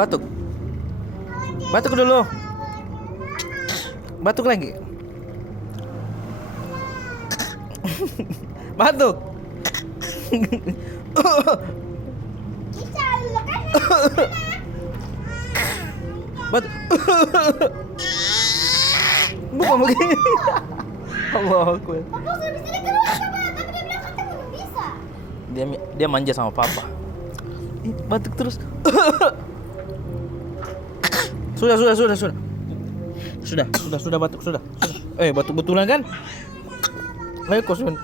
Batuk. Batuk dulu. Batuk lagi. Batuk. Batuk. Bukan begini. Allah Akbar. Papa sudah bisa dikeluar sama, tapi dia bilang katanya belum bisa. Dia manja sama papa. Ih, batuk terus. Sudah batuk sudah. Batuk betulan kan? Ayo Kosun.